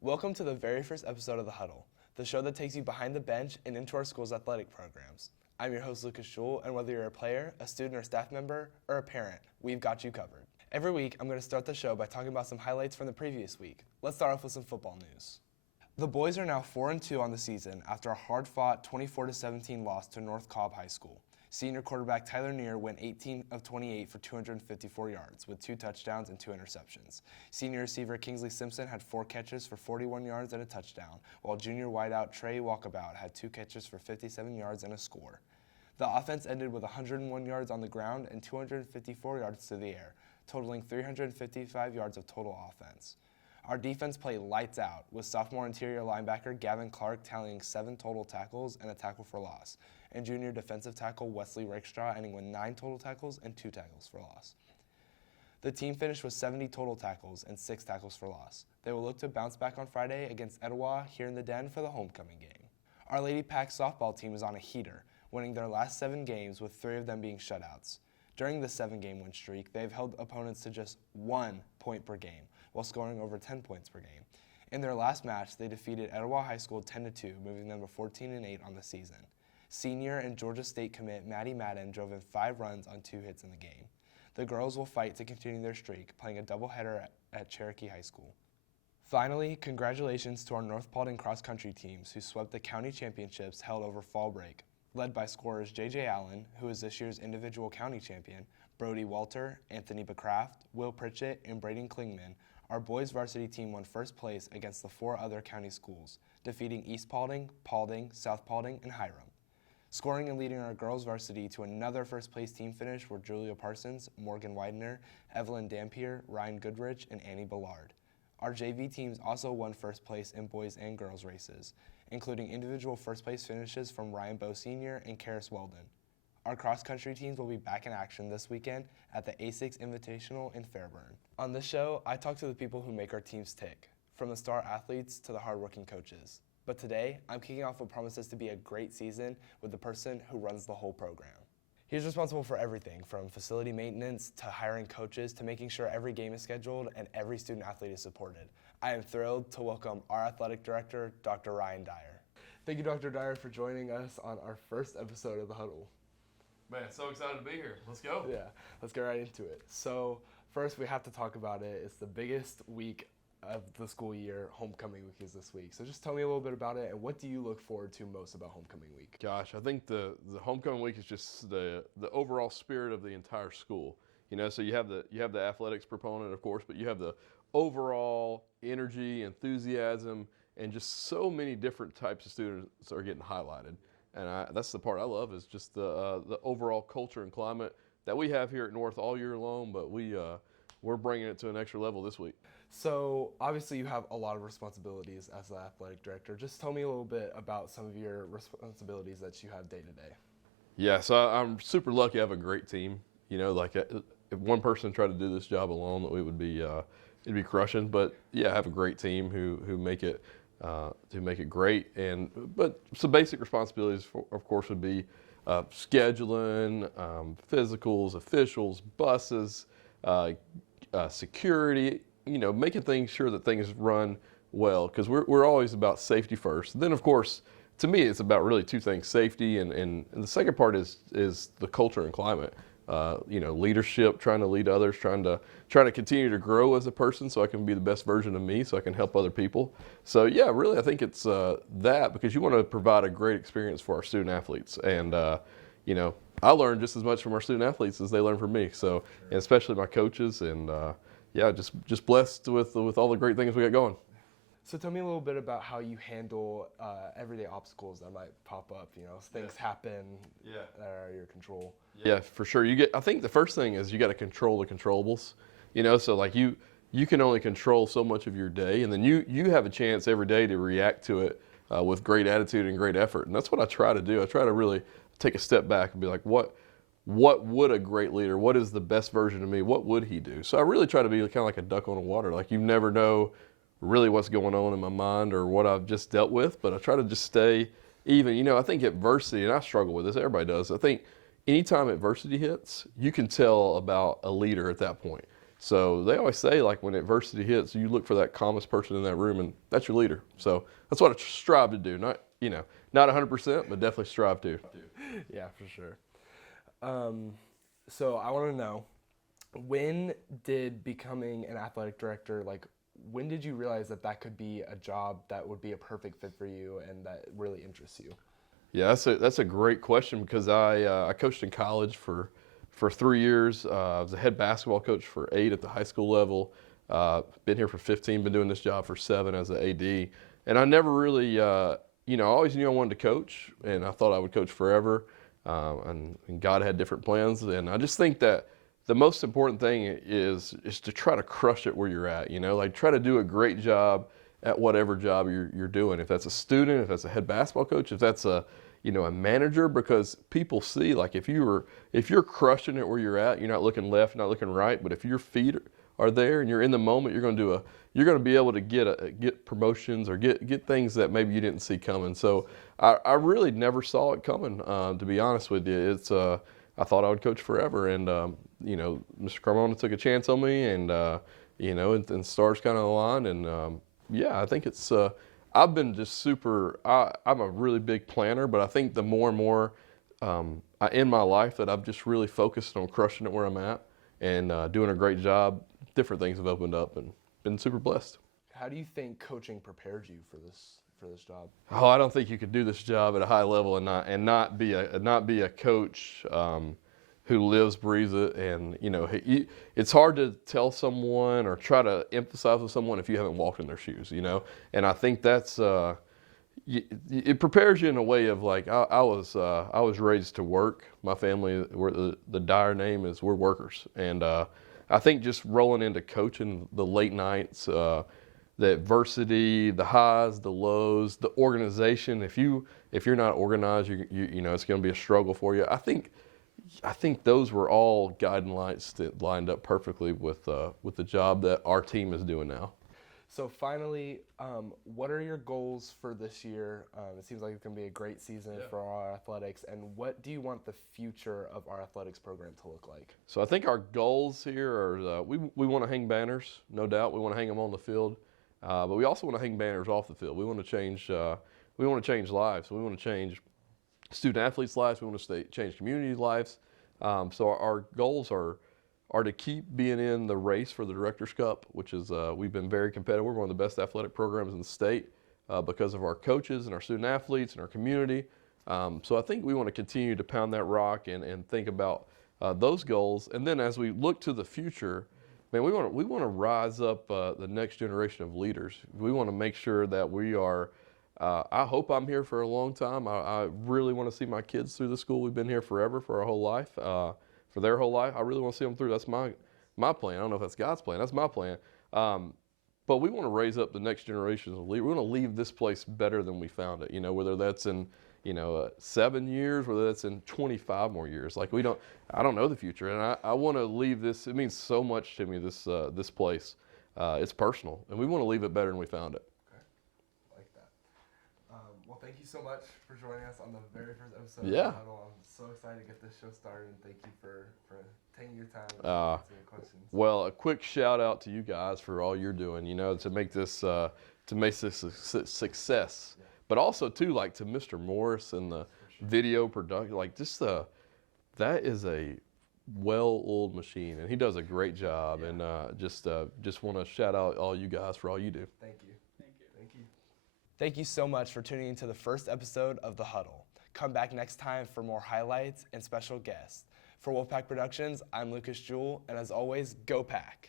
Welcome to the very first episode of The Huddle, the show that takes you behind the bench and into our school's athletic programs. I'm your host, Lucas Schul, and whether you're a player, a student or staff member, or a parent, we've got you covered. Every week, I'm going to start the show by talking about some highlights from the previous week. Let's start off with some football news. The boys are now 4-2 on the season after a hard-fought 24-17 loss to North Cobb High School. Senior quarterback Tyler Neer went 18 of 28 for 254 yards with 2 touchdowns and 2 interceptions. Senior receiver Kingsley Simpson had 4 catches for 41 yards and a touchdown, while junior wideout Trey Walkabout had 2 catches for 57 yards and a score. The offense ended with 101 yards on the ground and 254 yards through the air, totaling 355 yards of total offense. Our defense played lights out, with sophomore interior linebacker Gavin Clark tallying 7 total tackles and a tackle for loss, and junior defensive tackle Wesley Rakestraw ending with 9 total tackles and 2 tackles for loss. The team finished with 70 total tackles and 6 tackles for loss. They will look to bounce back on Friday against Etowah here in the Den for the homecoming game. Our Lady Pack softball team is on a heater, winning their last 7 games with 3 of them being shutouts. During the 7-game win streak, they've held opponents to just 1 point per game, while scoring over 10 points per game. In their last match, they defeated Etowah High School 10-2, moving them to 14-8 on the season. Senior and Georgia State commit Maddie Madden drove in 5 runs on 2 hits in the game. The girls will fight to continue their streak, playing a doubleheader at Cherokee High School. Finally, congratulations to our North Paulding cross-country teams who swept the county championships held over fall break. Led by scorers J.J. Allen, who is this year's individual county champion, Brody Walter, Anthony Becraft, Will Pritchett, and Braden Klingman, our boys varsity team won first place against the 4 other county schools, defeating East Paulding, Paulding, South Paulding, and Hiram. Scoring and leading our girls varsity to another first place team finish were Julia Parsons, Morgan Widener, Evelyn Dampier, Ryan Goodrich, and Annie Ballard. Our JV teams also won first place in boys and girls races, including individual first place finishes from Ryan Bowe Sr. and Karis Weldon. Our cross-country teams will be back in action this weekend at the A6 Invitational in Fairburn. On this show, I talk to the people who make our teams tick, from the star athletes to the hardworking coaches. But today, I'm kicking off what promises to be a great season with the person who runs the whole program. He's responsible for everything, from facility maintenance to hiring coaches to making sure every game is scheduled and every student athlete is supported. I am thrilled to welcome our athletic director, Dr. Ryan Dyer. Thank you, Dr. Dyer, for joining us on our first episode of The Huddle. Man, so excited to be here. Let's go. Yeah, let's get right into it. So first, we have to talk about it. It's the biggest week of the school year. Homecoming week is this week. So just tell me a little bit about it, and what do you look forward to most about homecoming week? Gosh, I think the homecoming week is just the overall spirit of the entire school. You know, so you have the athletics proponent, of course, but you have the overall energy, enthusiasm, and just so many different types of students are getting highlighted. And that's the part I love, is just the overall culture and climate that we have here at North all year long, but we're bringing it to an extra level this week. So obviously you have a lot of responsibilities as the athletic director. Just tell me a little bit about some of your responsibilities that you have day to day. Yeah, so I'm super lucky I have a great team. You know, like if one person tried to do this job alone, we would be it'd be crushing. But yeah, I have a great team who make it great. But some basic responsibilities, of course, would be scheduling, physicals, officials, buses, security. You know, making sure that things run well, because we're always about safety first. Then, of course, to me, it's about really 2 things: safety, and the second part is the culture and climate. You know, leadership, trying to lead others, trying to continue to grow as a person, so I can be the best version of me, so I can help other people. So yeah, really, I think it's that, because you want to provide a great experience for our student athletes, and you know, I learn just as much from our student athletes as they learn from me. So, and especially my coaches, and yeah, just blessed with all the great things we got going. So tell me a little bit about how you handle everyday obstacles that might pop up. You know, things happen that are out of your control. Yeah, for sure. I think the first thing is you got to control the controllables. You know, so like you can only control so much of your day, and then you have a chance every day to react to it with great attitude and great effort. And that's what I try to do. I try to really take a step back and be like, what would a great leader, what is the best version of me, what would he do? So I really try to be kind of like a duck on the water. Like, you never know really what's going on in my mind or what I've just dealt with, but I try to just stay even. You know, I think adversity, and I struggle with this, everybody does. I think anytime adversity hits, you can tell about a leader at that point. So they always say, like, when adversity hits, you look for that calmest person in that room, and that's your leader. So that's what I strive to do. Not, not 100%, but definitely strive to. Yeah, for sure. So I want to know, when did becoming an athletic director, when did you realize that could be a job that would be a perfect fit for you and that really interests you? Yeah, that's a great question, because I coached in college for 3 years. I was a head basketball coach for 8 at the high school level. Been here for 15. Been doing this job for 7 as an AD. And I never really, I always knew I wanted to coach, and I thought I would coach forever. And God had different plans. And I just think that the most important thing is to try to crush it where you're at. Try to do a great job at whatever job you're doing. If that's a student, if that's a head basketball coach, if that's a manager, because people see, like, if you're crushing it where you're at, you're not looking left, not looking right, but if your feet are there and you're in the moment, you're going to be able to get promotions or get things that maybe you didn't see coming. So I really never saw it coming, to be honest with you. I thought I would coach forever, and Mr. Carmona took a chance on me, and and stars kind of aligned, and yeah, I think it's. I've been just super. I'm a really big planner, but I think the more and more in my life that I've just really focused on crushing it where I'm at and doing a great job, different things have opened up and been super blessed. How do you think coaching prepared you for this job? Oh, I don't think you could do this job at a high level and not be a coach who lives, breathes it, and it's hard to tell someone or try to emphasize with someone if you haven't walked in their shoes, And I think that's it prepares you in a way of, like, I was raised to work. My family, the dire name is we're workers, and I think just rolling into coaching, the late nights, the adversity, the highs, the lows, the organization. If you're not organized, it's going to be a struggle for you. I think those were all guiding lights that lined up perfectly with the job that our team is doing now. So finally, what are your goals for this year? It seems like it's going to be a great season for our athletics. And what do you want the future of our athletics program to look like? So I think our goals here are we want to hang banners, no doubt. We want to hang them on the field, but we also want to hang banners off the field. We want to change lives. We want to change student athletes' lives. We want to change community lives. So our goals are to keep being in the race for the Directors Cup, which is we've been very competitive. We're one of the best athletic programs in the state because of our coaches and our student athletes and our community. So I think we want to continue to pound that rock and think about those goals. And then as we look to the future, man, we want to rise up the next generation of leaders. We want to make sure that we are. I hope I'm here for a long time. I really want to see my kids through the school. We've been here forever, for our whole life, for their whole life. I really want to see them through. That's my plan. I don't know if that's God's plan. That's my plan. But we want to raise up the next generation of leaders. We want to leave this place better than we found it. Whether that's in 7 years, whether that's in 25 more years. Like, I don't know the future, and I want to leave this. It means so much to me. This place. It's personal, and we want to leave it better than we found it. Well, thank you so much for joining us on the very first episode Yeah. of Huddle. I'm so excited to get this show started, and thank you for taking your time and answering questions. Well, a quick shout out to you guys for all you're doing, to make this a success. Yeah. But also, too, like, to Mr. Morris and the video production, like, just that is a well-oiled machine, and he does a great job. Yeah. And just want to shout out all you guys for all you do. Thank you. Thank you so much for tuning into the first episode of The Huddle. Come back next time for more highlights and special guests. For Wolfpack Productions, I'm Lucas Jewell, and as always, go Pack!